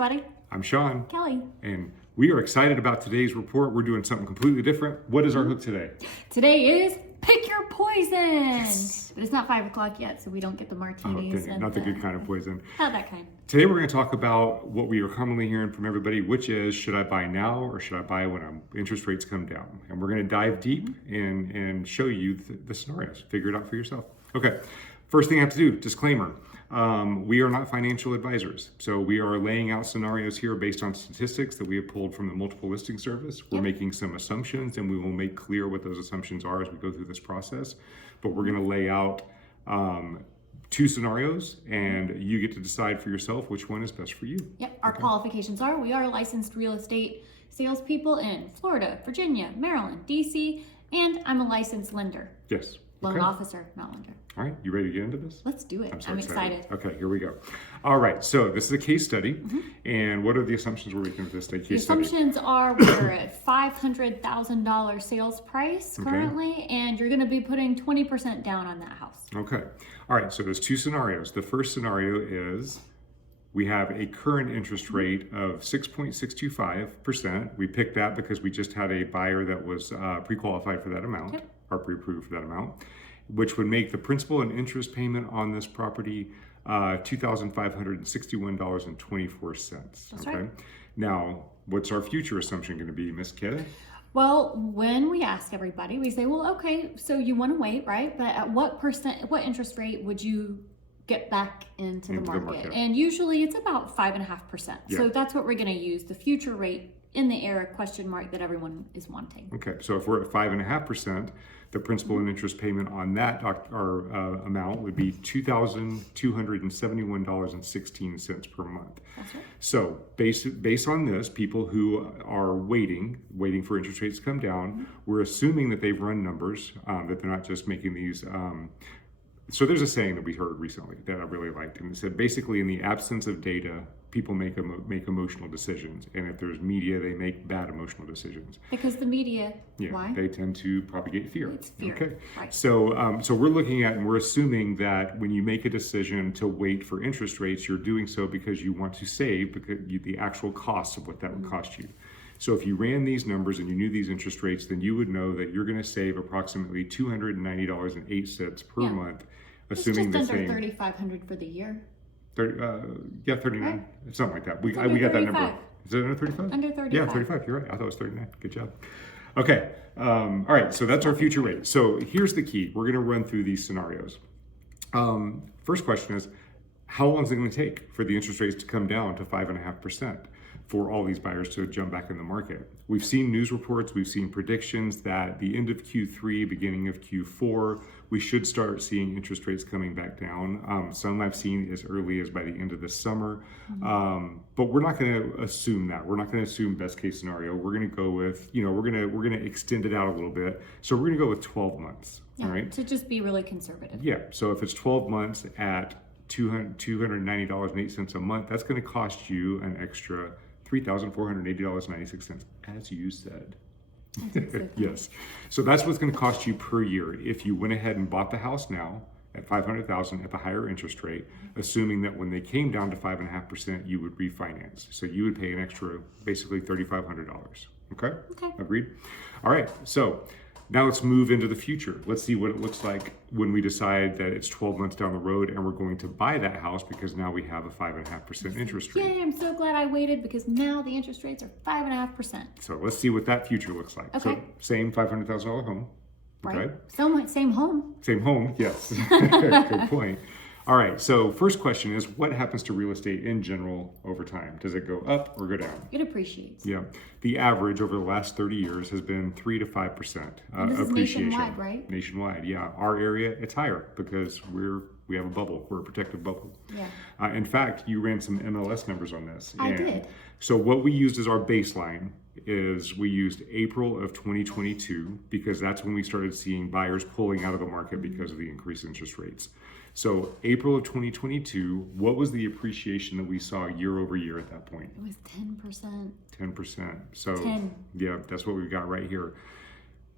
everybody. I'm Sean. Kelly. And we are excited about today's report. We're doing something completely different. What is our hook today? Today is Pick Your Poison. Yes. But it's not 5 o'clock yet, so we don't get the martinis. Not the good kind of poison. Not that kind. Today we're going to talk about what we are commonly hearing from everybody, which is, should I buy now or should I buy when interest rates come down? And we're going to dive deep and show you the scenarios. Figure it out for yourself. Okay, first thing I have to do, disclaimer. We are not financial advisors. So we are laying out scenarios here based on statistics that we have pulled from the multiple listing service. We're making some assumptions and we will make clear what those assumptions are as we go through this process. But we're going to lay out two scenarios and you get to decide for yourself which one is best for you. Yep, our qualifications are, we are licensed real estate salespeople in Florida, Virginia, Maryland, DC, and I'm a licensed lender. Yes. Loan officer, not lender. All right, you ready to get into this? Let's do it. I'm excited. Okay, here we go. All right, so this is a case study. And what are the assumptions we're making for this case study? Assumptions are we're at $500,000 sales price currently, and you're going to be putting 20% down on that house. Okay. All right, so there's two scenarios. The first scenario is we have a current interest rate of 6.625%. We picked that because we just had a buyer that was pre-qualified for that amount, or pre-approved for that amount, which would make the principal and interest payment on this property $2,561.24. That's okay. right. Now, what's our future assumption going to be, Miss Kitty? Well, when we ask everybody, we say, well, okay, so you want to wait, right? But at what interest rate would you get back into the market? And usually it's about 5.5%. Yeah. So that's what we're going to use, the future rate in the air question mark that everyone is wanting. Okay, so if we're at 5.5%, the principal and interest payment on that amount would be $2,271.16 per month. That's right. So based on this, people who are waiting for interest rates to come down, we're assuming that they've run numbers, that they're not just making these. So there's a saying that we heard recently that I really liked, and it said basically in the absence of data, people make emotional decisions, and if there's media, they make bad emotional decisions. Because the media, why? They tend to propagate fear. It's fear. Okay, right. so we're looking at and we're assuming that when you make a decision to wait for interest rates, you're doing so because you want to save because the actual cost of what that would cost you. So if you ran these numbers and you knew these interest rates, then you would know that you're going to save approximately $290.08 per month, assuming it's the just same. under $3,500 for the year. 39, Right. something like that. We got 35. that number. Is it under 35? Under 35. Yeah, 35. You're right. I thought it was 39. Good job. Okay. All right. So that's our future rate. So here's the key. We're going to run through these scenarios. First question is, how long is it going to take for the interest rates to come down to 5.5%? For all these buyers to jump back in the market? We've seen news reports, we've seen predictions that the end of Q3, beginning of Q4, we should start seeing interest rates coming back down. Some I've seen as early as by the end of the summer, but we're not going to assume that. We're not going to assume best case scenario. We're going to go with, we're going to extend it out a little bit. So we're going to go with 12 months. All right. To just be really conservative. Yeah. So if it's 12 months at $290.08 a month, that's going to cost you an extra $3,480.96, as you said. Yes. So that's what's going to cost you per year if you went ahead and bought the house now at $500,000 at the higher interest rate, assuming that when they came down to 5.5%, you would refinance. So you would pay an extra, basically $3,500. Okay? Okay. Agreed? All right. So now let's move into the future. Let's see what it looks like when we decide that it's 12 months down the road and we're going to buy that house because now we have a 5.5% interest rate. Yay, I'm so glad I waited because now the interest rates are 5.5%. So let's see what that future looks like. Okay. So same $500,000 home. Okay. Right. Same home. Same home, yes. Good point. All right, so first question is, what happens to real estate in general over time? Does it go up or go down? It appreciates. Yeah. The average over the last 30 years has been 3 to 5% And this appreciation. is nationwide, right? Nationwide, yeah. Our area, it's higher because we have a bubble. We're a protective bubble. Yeah. In fact, you ran some MLS numbers on this. I did. So what we used as our baseline is we used April of 2022 because that's when we started seeing buyers pulling out of the market because of the increased interest rates. So April of 2022, what was the appreciation that we saw year over year at that point? It was 10%. 10%. So 10. Yeah, that's what we've got right here.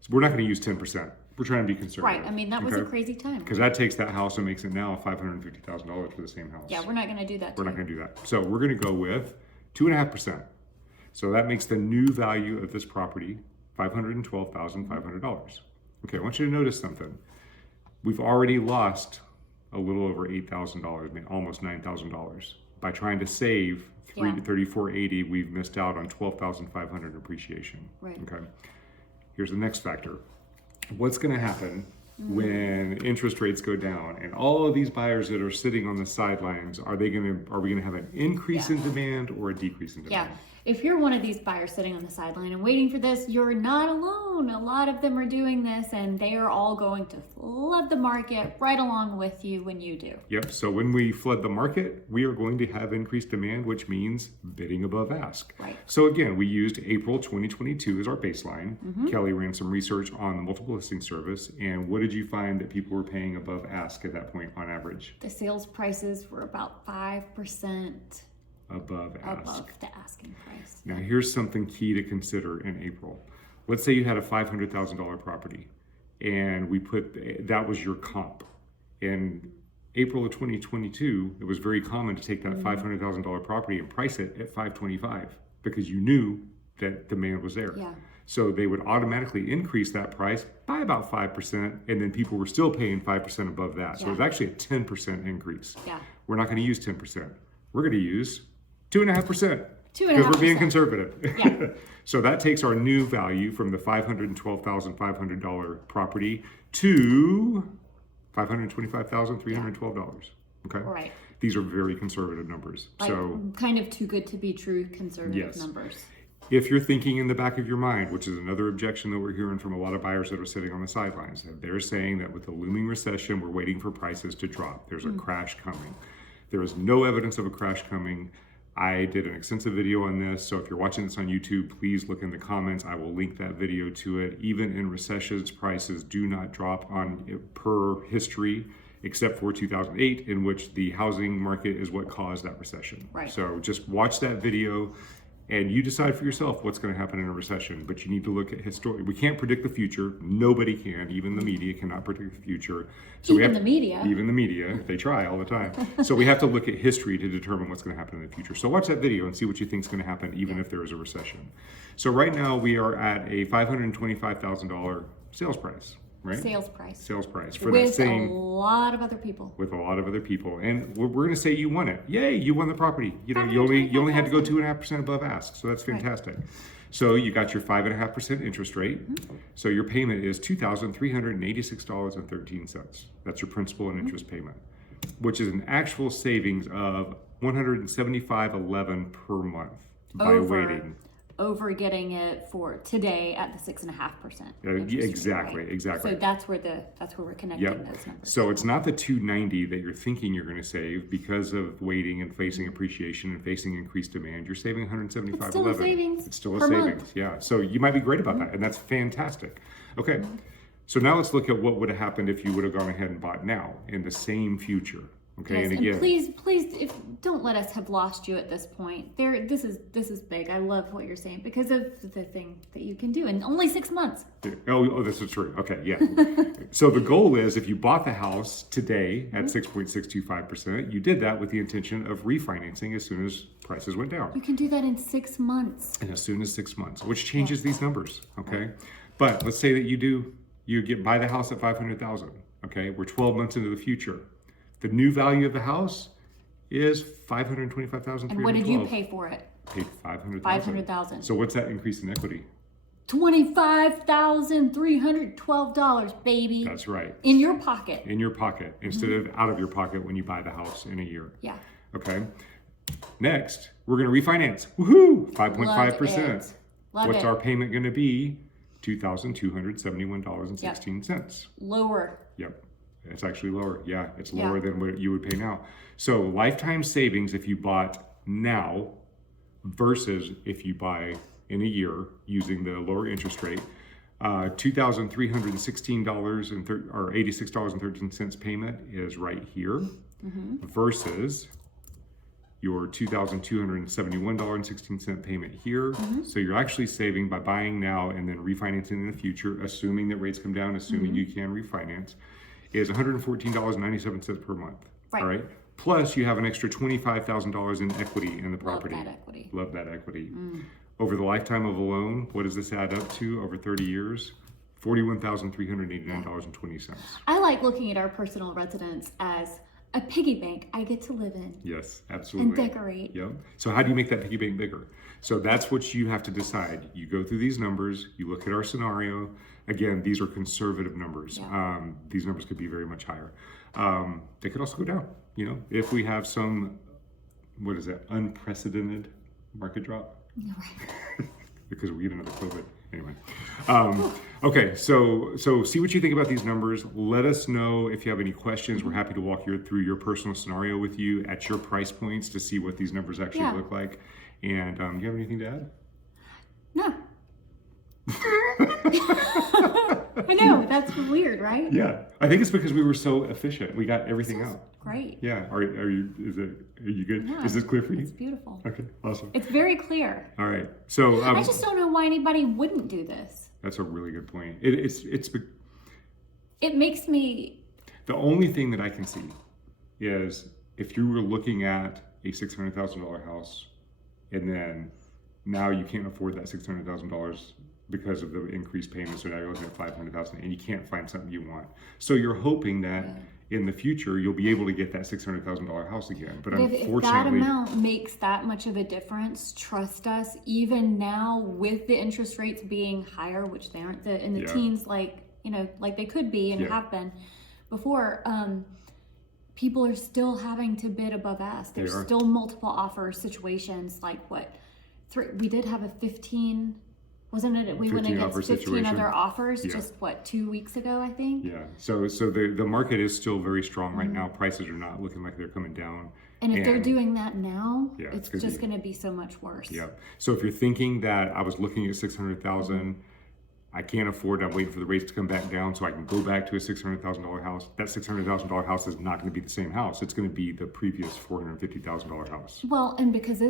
So we're not going to use 10%. We're trying to be conservative. Right. I mean, that was a crazy time. Because that takes that house and makes it now $550,000 for the same house. Yeah, we're not going to do that. We're not going to do that. So we're going to go with 2.5%. So that makes the new value of this property $512,500. Okay, I want you to notice something. We've already lost a little over $8,000, I mean, almost $9,000. By trying to save $34.80, we've missed out on $12,500 appreciation. Right. Okay. Here's the next factor. What's going to happen when interest rates go down and all of these buyers that are sitting on the sidelines, are we going to have an increase in demand or a decrease in demand? Yeah. If you're one of these buyers sitting on the sideline and waiting for this, you're not alone. A lot of them are doing this, and they are all going to flood the market right along with you when you do. Yep. So when we flood the market, we are going to have increased demand, which means bidding above ask. Right. So again, we used April 2022 as our baseline. Kelly ran some research on the multiple listing service, and what did you find that people were paying above ask at that point on average? The sales prices were about 5% Above ask. above the asking price. Now here's something key to consider in April. Let's say you had a $500,000 property and that was your comp. In April of 2022, it was very common to take that $500,000 property and price it at $525 because you knew that demand was there. Yeah. So they would automatically increase that price by about 5%, and then people were still paying 5% above that. So it was actually a 10% increase. Yeah. We're not going to use 10%. We're going to use 2.5%. 2.5%. Because we're being conservative. Yeah. So that takes our new value from the $512,500 property to $525,312. Okay. Right. These are very conservative numbers. Like, So kind of too good to be true conservative Yes. numbers. if you're thinking in the back of your mind, which is another objection that we're hearing from a lot of buyers that are sitting on the sidelines, that they're saying that with the looming recession, we're waiting for prices to drop. There's a crash coming. There is no evidence of a crash coming. I did an extensive video on this, so if you're watching this on YouTube, please look in the comments. I will link that video to it. Even in recessions, prices do not drop on per history, except for 2008, in which the housing market is what caused that recession. Right. So just watch that video, and you decide for yourself what's going to happen in a recession. But you need to look at history. We can't predict the future. Nobody can. Even the media cannot predict the future. So Even the media. Even the media. They try all the time. So we have to look at history to determine what's going to happen in the future. So watch that video and see what you think is going to happen, even if there is a recession. So right now we are at a $525,000 sales price, right? Sales price. Sales price for that With same. a lot of other people. With a lot of other people, and we're going to say you won it. Yay, you won the property. You know, you only had to go 2.5% above ask, so that's fantastic. So you got your 5.5% interest rate. So your payment is $2,386.13. That's your principal and interest payment, which is an actual savings of $175.11 per month by waiting. Over getting it for today at the 6.5%. Exactly. So that's where we're connecting those numbers. So it's not the $290 that you're thinking you're going to save because of waiting and facing appreciation and facing increased demand. You're saving $175.11. It's still a savings. It's still a per savings. month. Yeah. So you might be great about that, and that's fantastic. Okay. So now let's look at what would have happened if you would have gone ahead and bought now in the same future. Okay. Yes, and again, please, don't let us have lost you at this point. This is big. I love what you're saying because of the thing that you can do in only 6 months. Oh, this is true. Okay, yeah. So the goal is if you bought the house today at 6.625%, you did that with the intention of refinancing as soon as prices went down. You can do that in 6 months. And as soon as 6 months, which changes these numbers, okay? But let's say that you buy the house at $500,000, okay? We're 12 months into the future. The new value of the house is $525,312. And what did you pay for it? Paid $500,000. $500,000. So what's that increase in equity? $25,312, baby. That's right. In your pocket. In your pocket instead of out of your pocket when you buy the house in a year. Yeah. Okay. Next, we're going to refinance. Woohoo! 5.5%. What's our payment going to be? $2,271.16. Lower. Yep. It's actually lower. Yeah, it's lower than what you would pay now. So lifetime savings if you bought now versus if you buy in a year using the lower interest rate, $2,316.86.13 payment is right here versus your $2,271.16 payment here. So you're actually saving by buying now and then refinancing in the future, assuming that rates come down, assuming you can refinance, is $114.97 per month. Right. All right. Plus, you have an extra $25,000 in equity in the property. Love that equity. Love that equity. Over the lifetime of a loan, what does this add up to over 30 years? $41,389.20. I like looking at our personal residence as a piggy bank I get to live in. Yes, absolutely. And decorate. Yep. So how do you make that piggy bank bigger? So that's what you have to decide. You go through these numbers, you look at our scenario. Again, these are conservative numbers. Yeah. These numbers could be very much higher. They could also go down, if we have some, unprecedented market drop. Right. Because we get another COVID. Anyway. Okay, so see what you think about these numbers. Let us know if you have any questions. We're happy to walk through your personal scenario with you at your price points to see what these numbers actually look like. And you have anything to add? No. I know, that's weird, right? Yeah, I think it's because we were so efficient. We got everything out. Great. Yeah. Are you good? Yeah, Is this clear for you? It's beautiful. Okay. Awesome. It's very clear. All right. So I just don't know why anybody wouldn't do this. that's a really good point. It makes me. The only thing that I can see is if you were looking at a $600,000 house, and then now you can't afford that $600,000 because of the increased payments, so now you're looking at $500,000, and you can't find something you want. So you're hoping that in the future you'll be able to get that $600,000 house again. But unfortunately, if that amount makes that much of a difference, trust us. Even now, with the interest rates being higher, which they aren't in the teens, like they could be and have been before. People are still having to bid above ask. There's still multiple offer situations. Like we did have a 15. Wasn't it? We went against 15 situation. Other offers just 2 weeks ago, I think. Yeah. So the market is still very strong right now. Prices are not looking like they're coming down. And if they're doing that now, it's just going to be so much worse. Yeah. So if you're thinking that I was looking at 600,000, I can't afford. I'm waiting for the rates to come back down so I can go back to a $600,000 house. That $600,000 house is not going to be the same house. It's going to be the previous $450,000 house. Well, and because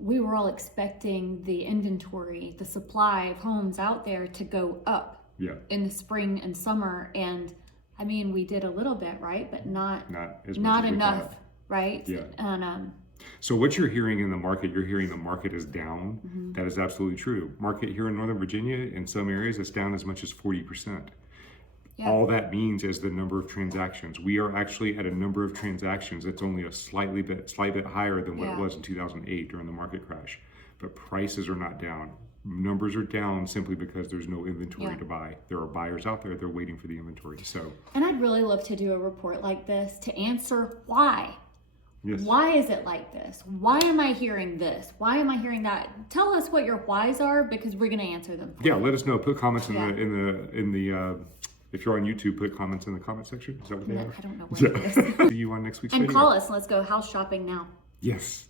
we were all expecting the inventory, the supply of homes out there to go up in the spring and summer. And I mean, we did a little bit, right? But not as much as enough, right? Yeah. And so what you're hearing in the market, you're hearing the market is down. That is absolutely true. Market here in Northern Virginia, in some areas, it's down as much as 40%. All that means is the number of transactions. We are actually at a number of transactions that's only a slight bit higher than what it was in 2008 during the market crash. But prices are not down. Numbers are down simply because there's no inventory to buy. There are buyers out there, they're waiting for the inventory. And I'd really love to do a report like this to answer why. Yes. Why is it like this? Why am I hearing this? Why am I hearing that? Tell us what your whys are, because we're going to answer them. Let us know. Put comments in the if you're on YouTube, put comments in the comment section. Is that what they are? I don't know what it is. See you on next week's video. And call us. Let's go house shopping now. Yes.